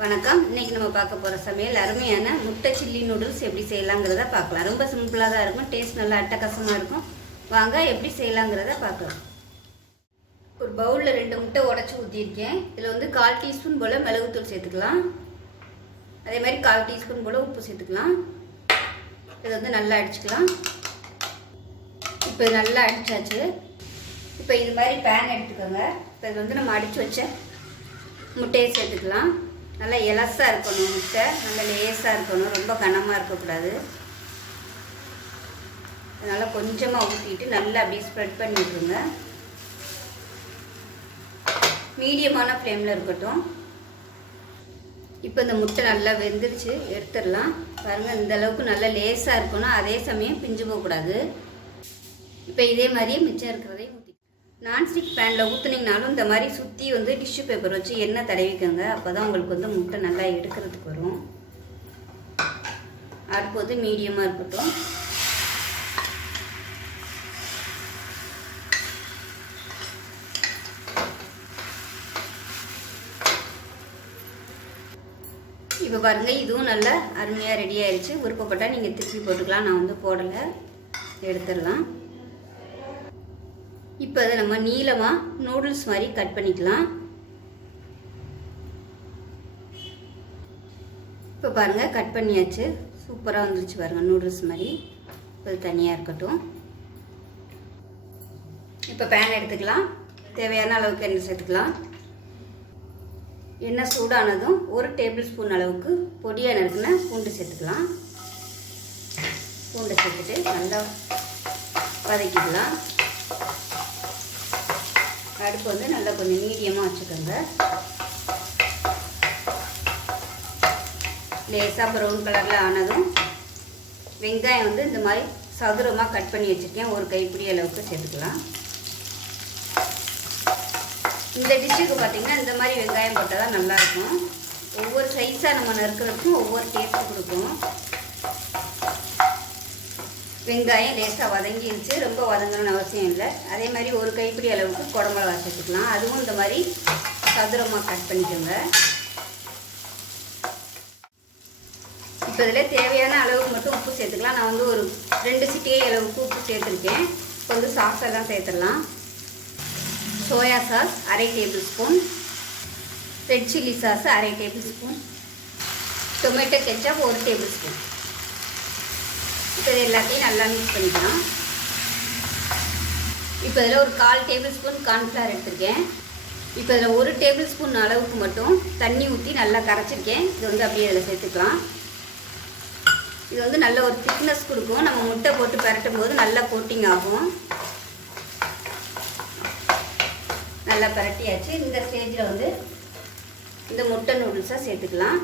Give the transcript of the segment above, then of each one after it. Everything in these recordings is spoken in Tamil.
வணக்கம். இன்னைக்கு நம்ம பார்க்க போகிற சமையல் அருமையான முட்டை சில்லி நூடுல்ஸ் எப்படி செய்யலாங்கிறத பார்க்கலாம். ரொம்ப சிம்பிளாக தான் இருக்கும், டேஸ்ட் நல்லா அட்டகாசமாக இருக்கும். வாங்க எப்படி செய்யலாங்கிறத பார்க்கலாம். ஒரு பவுலில் 2 முட்டை உடச்சி ஊற்றிருக்கேன். இதில் வந்து 1/4 டீஸ்பூன் போல் மிளகுத்தூள் சேர்த்துக்கலாம். அதே மாதிரி 1/4 டீஸ்பூன் போல் உப்பு சேர்த்துக்கலாம். இதை வந்து நல்லா அடிச்சுக்கலாம். இப்போ நல்லா அடித்தாச்சு. இப்போ இது மாதிரி பேன் எடுத்துக்கோங்க. இப்போ இது வந்து நம்ம அடித்து வச்ச முட்டையை சேர்த்துக்கலாம். நல்லா எலசாக இருக்கணும், முட்டை நல்லா லேஸாக இருக்கணும், ரொம்ப கனமாக இருக்கக்கூடாது. அதனால் கொஞ்சமாக ஊற்றிட்டு நல்லா அப்படியே ஸ்ப்ரெட் பண்ணி விட்டுருங்க. மீடியமான ஃப்ளேமில் இருக்கட்டும். இப்போ இந்த முட்டை நல்லா வெந்துருச்சு, எடுத்துடலாம். பாருங்கள், இந்த அளவுக்கு நல்லா லேஸாக இருக்கணும், அதே சமயம் பிஞ்சு போகக்கூடாது. இப்போ இதே மாதிரியே மிச்சம் இருக்கிறதையும் ஊற்றி நான்ஸ்டிக் பேனில் ஊற்றுனீங்கனாலும் இந்த மாதிரி சுற்றி வந்து டிஷ்யூ பேப்பர் வச்சு எண்ணெய் தடவிக்கோங்க. அப்போ தான் உங்களுக்கு வந்து முட்டை நல்லா எடுக்கிறதுக்கு வரும். அடுப்பு வந்து மீடியமாக இருக்கட்டும். இப்போ பாருங்கள், இதுவும் நல்லா அருமையாக ரெடி ஆயிடுச்சு. விருப்பப்பட்டால் நீங்கள் திருப்பி போட்டுக்கலாம், நான் வந்து போடலை, எடுத்துடலாம். இப்போ அதை நம்ம நீளமாக நூடுல்ஸ் மாதிரி கட் பண்ணிக்கலாம். இப்போ பாருங்கள், கட் பண்ணியாச்சு. சூப்பராக வந்துருச்சு பாருங்கள், நூடுல்ஸ் மாதிரி. இப்போ அது தனியாக இருக்கட்டும். இப்போ பேன் எடுத்துக்கலாம். தேவையான அளவுக்கு எண்ணெய் சேர்த்துக்கலாம். எண்ணெய் சூடானதும் 1 டேபிள் ஸ்பூன் அளவுக்கு பொடியாக நறுக்குன பூண்டு சேர்த்துக்கலாம். பூண்டை சேர்த்துட்டு நல்லா வதக்கிக்கலாம். அடுப்பு வந்து நல்லா கொஞ்சம் மீடியமாக வச்சுக்கோங்க. லேசாக ப்ரௌன் கலரில் ஆனதும் வெங்காயம் வந்து இந்த மாதிரி சதுரமாக கட் பண்ணி வச்சுருக்கேன். 1 கைப்பிடி அளவுக்கு சேர்த்துக்கலாம். இந்த டிஷ்ஷுக்கு பார்த்திங்கன்னா இந்த மாதிரி வெங்காயம் போட்டால் தான் நல்லாயிருக்கும். ஒவ்வொரு சைஸாக நம்ம நறுக்கிறதுக்கும் ஒவ்வொரு டேஸ்ட்டு கொடுக்கும். வெங்காயம் லேசாக வதங்கிடுச்சு, ரொம்ப வதங்கணும்னு அவசியம் இல்லை. அதே மாதிரி 1 கைப்பிடி அளவுக்கு குடமிளகா சேர்த்துக்கலாம். அதுவும் இந்த மாதிரி சதுரமாக கட் பண்ணிக்கோங்க. இப்போ இதில் தேவையான அளவுக்கு மட்டும் உப்பு சேர்த்துக்கலாம். நான் வந்து ஒரு 2 சிட்டிகை அளவுக்கு உப்பு சேர்த்துருக்கேன். இப்போ வந்து சாஸ் எல்லாம் சேர்த்துடலாம். Soya sauce 1/2 table spoon, red chilli sauce 1/2 table spoon, tomato ketchup 1 table spoon. இப்போ இது எல்லாத்தையும் நல்லா மிக்ஸ் பண்ணிக்கலாம். இப்போ இதில் ஒரு 1/4 டேபிள் ஸ்பூன் கார்ன்ஃப்ளவர் எடுத்திருக்கேன். இப்போ இதில் 1 டேபிள் ஸ்பூன் அளவுக்கு மட்டும் தண்ணி ஊற்றி நல்லா கரைச்சிருக்கேன். இது வந்து அப்படியே இதில் சேர்த்துக்கலாம். இது வந்து நல்ல ஒரு திக்னஸ் கொடுக்கும். நம்ம முட்டை போட்டு பரட்டும் போது நல்லா கோட்டிங் ஆகும். நல்லா பரட்டியாச்சு. இந்த ஸ்டேஜில் வந்து இந்த முட்டை நூடுல்ஸாக சேர்த்துக்கலாம்.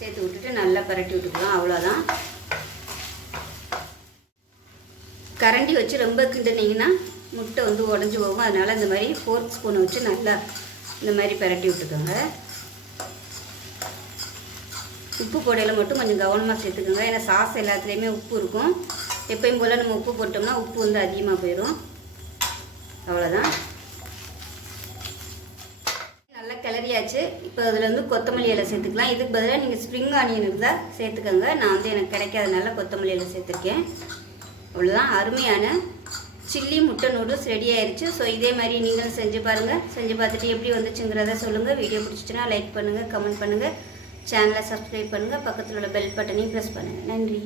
சேர்த்து விட்டுட்டு நல்லா பரட்டி விட்டுக்கலாம். அவ்வளோதான். கரண்டி வச்சு ரொம்ப கிண்டினீங்கன்னா முட்டை வந்து உடஞ்சி போகும். அதனால் இந்த மாதிரி ஃபோர்க் ஸ்பூனை வச்சு நல்லா இந்த மாதிரி பரட்டி விட்டுக்கோங்க. உப்பு போடையில் மட்டும் கொஞ்சம் கவனமாக சேர்த்துக்கோங்க. ஏன்னா சாஸ் எல்லாத்துலேயுமே உப்பு இருக்கும். எப்பயும் போல் நம்ம உப்பு போட்டோம்னா உப்பு வந்து அதிகமாக போயிடும். அவ்வளோதான், நல்லா கிளறியாச்சு. இப்போ அதில் வந்து கொத்தமல்லி இலை சேர்த்துக்கலாம். இதுக்கு பதிலாக நீங்கள் ஸ்ப்ரிங் ஆனியன் இருந்தால் சேர்த்துக்கோங்க. நான் வந்து எனக்கு கிடைக்காதனால கொத்தமல்லி இலை சேர்த்துருக்கேன். அவ்வளோதான், அருமையான சில்லி முட்டை நூடுல்ஸ் ரெடி ஆயிடுச்சு. ஸோ இதே மாதிரி நீங்களும் செஞ்சு பாருங்கள். செஞ்சு பார்த்துட்டு எப்படி வந்துச்சுங்கிறத சொல்லுங்கள். வீடியோ பிடிச்சிச்சுன்னா லைக் பண்ணுங்கள், கமெண்ட் பண்ணுங்கள், சேனலை சப்ஸ்கிரைப் பண்ணுங்கள், பக்கத்தில் உள்ள பெல் பட்டனையும் ப்ரெஸ் பண்ணுங்கள். நன்றி.